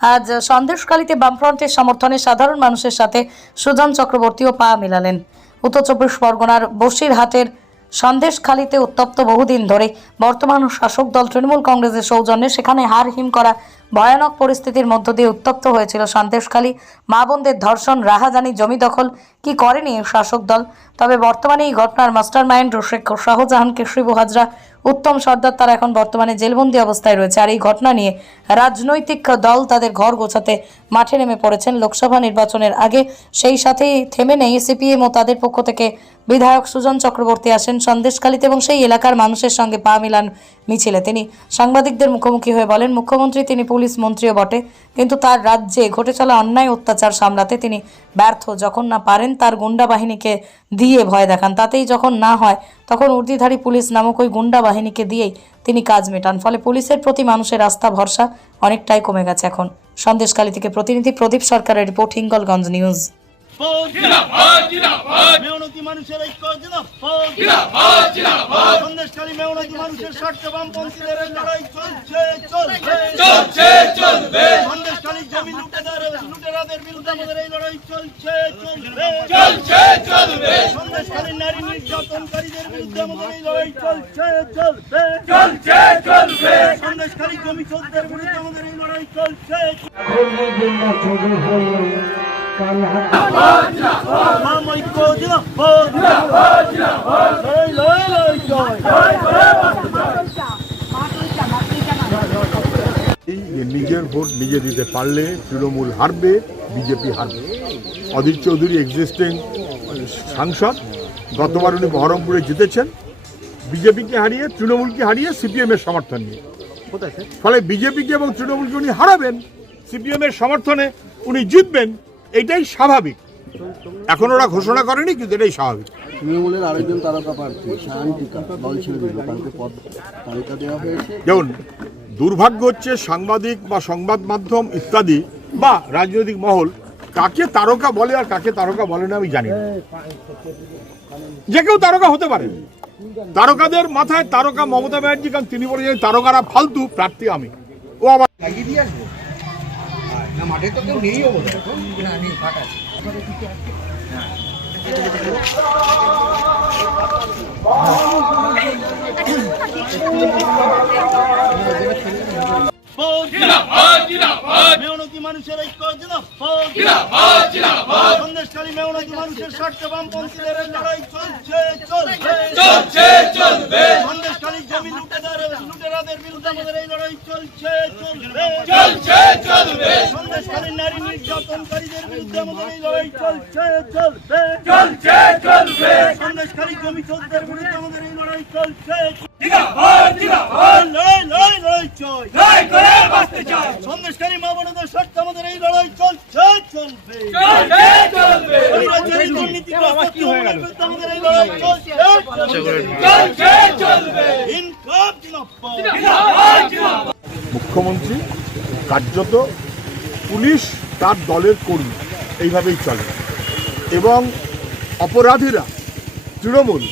আজ সন্দেশকালীতে বামফ্রন্টের সমর্থনে সাধারণ মানুষের সাথে সুজন চক্রবর্তীও পা মেলালেন। উত্তর চব্বিশ পরগনার বসিরহাটের সন্দেশখালীতে উত্তপ্ত বহুদিন ধরে বর্তমান শাসক দল তৃণমূল কংগ্রেসের সৌজন্যে সেখানে হার হিম করা ভয়ানক পরিস্থিতির মধ্য দিয়ে উত্তপ্ত হয়েছিল সন্দেশখালী। মা বোনদের ধর্ষণ, রাহাজানি, জমি দখল কি করেনি শাসক দল? তবে বর্তমানে এই ঘটনার মাস্টার মাইন্ড শেখ শাহজাহান কেশরীবু হাজরা উত্তম সর্দার তারা এখন বর্তমানে জেলবন্দি অবস্থায় রয়েছে। আর এই ঘটনা নিয়ে রাজনৈতিক দল তাদের ঘর গোছাতে মাঠে নেমে পড়েছেন। লোকসভা নির্বাচনের আগে সেই সাথেই থেমে নেই সিপিএম ও তাদের পক্ষ থেকে। বিধায়ক সুজন চক্রবর্তী আসেন সন্দেশখালীতে এবং সেই এলাকার মানুষের সঙ্গে পা মিলান মিছিলে। তিনি সাংবাদিকদের মুখোমুখি হয়ে বলেন, মুখ্যমন্ত্রী, তিনি পুলিশ মন্ত্রীও বটে, কিন্তু তার রাজ্যে ঘটে চলা অন্যায় অত্যাচার সামলাতে তিনি ব্যর্থ। যখন না পারেন তার গুন্ডা বাহিনীকে দিয়ে ভয় দেখান। তাতেই যখন না হয়, তখন উর্দিধারী পুলিশ নামক ওই গুন্ডা বাহিনীকে দিয়েই তিনি কাজ মেটান। ফলে পুলিশের প্রতি মানুষের আস্থা ভরসা অনেকটাই কমে গেছে এখন। সন্দেশকালী থেকে প্রতিনিধি প্রদীপ সরকারের রিপোর্ট হিঙ্গলগঞ্জ নিউজ। মানুষের ঐক্য জিন্দাবাদ। মানুষের স্বার্থে বামপন্থীদের লড়াই চলছে চলবে চলছে। নির্যাতনকারীদের বিরুদ্ধে আমাদের এই লড়াই চলছে চলবে। চলছে চলবে। সন্দেশকারী জমি চোরদের বিরুদ্ধে আমাদের এই লড়াই চলছে। মাম ঐক্য জিন্দাবাদ লড়াই লড়াই লড়াই চল। এই যে নিজের ভোট নিজে দিতে পারলে তৃণমূল হারবে বিজেপি হারবে। অধীর চৌধুরী এক্সিস্টিং সাংসদ গতবার উনি বহরমপুরে জিতেছেন। বিজেপিকে হারিয়ে তৃণমূলকে হারিয়ে সিপিএম এর সমর্থন নিয়ে। ফলে বিজেপিকে এবং তৃণমূলকে উনি হারাবেন সিপিএম এর সমর্থনে উনি জিতবেন এটাই স্বাভাবিক। এখন ওরা ঘোষণা করেনি কিন্তু এটাই স্বাভাবিক। তৃণমূলের আরেকজন তারকা প্রার্থী শান্তিকা দল ছেড়ে দিল কালকে পদ তালিকা দেওয়া হয়েছে। যেমন দুর্ভাগ্য হচ্ছে সাংবাদিক বা সংবাদ মাধ্যম ইত্যাদি বা রাজনৈতিক মহল কাকে তারকা বলে আর কাকে তারকা বলে না আমি জানি যে কেউ তারকা হতে পারে। তারকাদের মাথায় তারকা মমতা ব্যানার্জি কারণ তিনি বলেছেন তারকারা ফালতু প্রার্থী আমি। ও আবার মেয়নতি মানুষের ঐক্য জিন্দাবাদ জিন্দাবাদ। জিন্দাবাদ সন্দেশকারী মেয়নতি মানুষের স্বার্থে বামপন্থীদের লড়াই চলছে চলছে চলবে। সন্দেশকারী জমি লুটেদার লুটেরাদের বিরুদ্ধে আমাদের এই লড়াই চলছে চলছে চলবে। সন্দেশকারী নারী নির্যাতনকারীদের বিরুদ্ধে আমাদের এই লড়াই চলছে চলবে। চলছে চলবে। সন্দেশকারী জমি চোরদের বিরুদ্ধে আমাদের এই লড়াই চলছে জিন্দাবাদ। লড়াই চল করে বাঁচতে চাই সন্দেশকারী মা বোনদের স্বার্থে আমাদের এই লড়াই চলছে চলবে চলবে চলবে নির্বাচনী দুর্নীতিগ্রস্ত আমাদের এই লড়াই চলছে চলছে চলবে ইনকাম জিন্দাবাদ জিন্দাবাদ জিন্দাবাদ মুখ্যমন্ত্রী কার্যত পুলিশ তার দলের কর্মী এইভাবেই চলে এবং অপরাধীরা তৃণমূল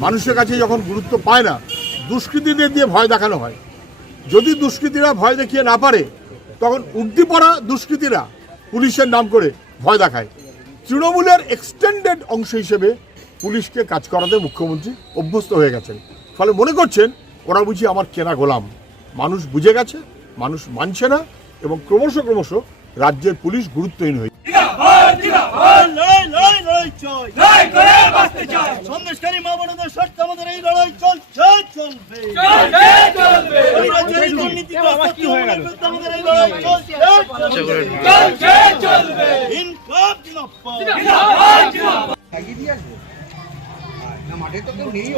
মানুষের কাছে যখন গুরুত্ব পায় না দুষ্কৃতীদের দিয়ে ভয় দেখানো হয় যদি দুষ্কৃতীরা ভয় দেখিয়ে না পারে তখন উর্দি পড়া দুষ্কৃতীরা পুলিশের নাম করে ভয় দেখায়। তৃণমূলের এক্সটেন্ডেড অংশ হিসেবে পুলিশকে কাজ করাতে মুখ্যমন্ত্রী অভ্যস্ত হয়ে গেছেন। ফলে মনে করছেন ওরা বুঝি আমার কেনা গোলাম। মানুষ বুঝে গেছে মানুষ মানছে না এবং ক্রমশ ক্রমশ রাজ্যের পুলিশ গুরুত্বহীন হয়ে সন্দেশকারী মা বোনদের স্বার্থে আমাদের এই লড়াই চলছে। চলবে। চলবে চলবে। নির্বাচনী দুর্নীতিগ্রস্ত তৃণমূলের বিরুদ্ধে আমাদের এই লড়াই চলছে চলছে। চলবে। ইনকাম জিন্দাবাদ। জিন্দাবাদ জিন্দাবাদ। মাঠে তো কেউ নেই